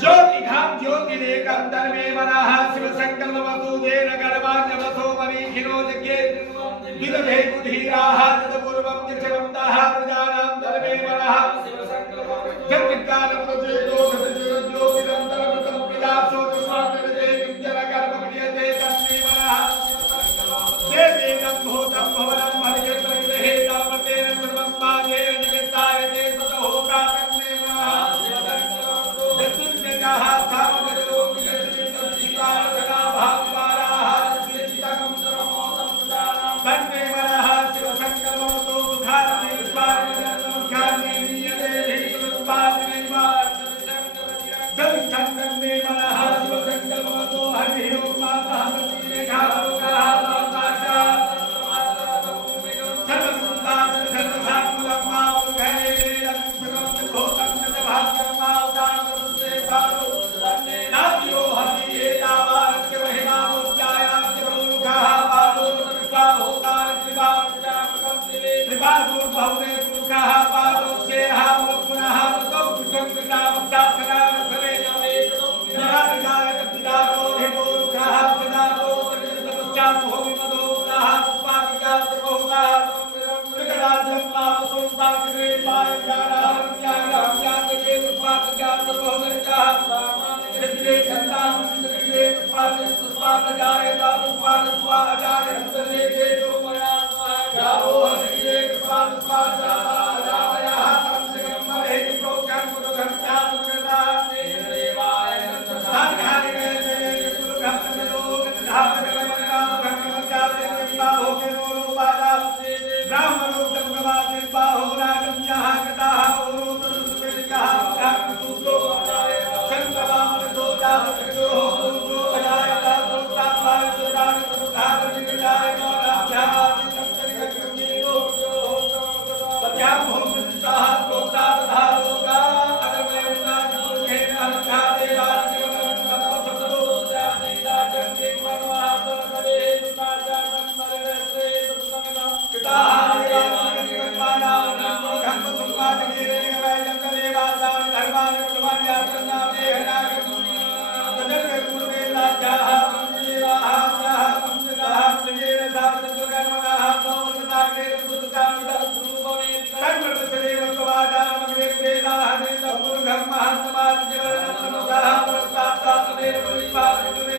ज्योति घाम ज्योति लेकंदर में वराह शिव संकल्प वसु देन गर्भान वसो मरीखिनो जगे विदभे कुधीराः तदपूर्वं चिचवन्तः प्रजानां धर्मे वराह शिव संकल्प जगत्कालं प्रजेतो ज्योतिरं धर्मकं विलासो स्वामिते जल गर्भमण्यते तन्मे वराह देवेकं भूतं भवनं भजते तावतेन सर्वं पादेन जगत्तायते सतो प्रातन्मे वराह जतुर्जगः सावगतो विजयसिद्धिकारकना भाववाराः चित्तकं सर्वमोदं प्रजानां तन्मे वराह शिव संकल्पतो सुधारते स्वामिनं खाने नियते हितुस्पादिनैव जलचन्द्रं मे वराह शिव संकल्पतो हरिः ओं मातः प्रतिरेखालोकाः स्वागत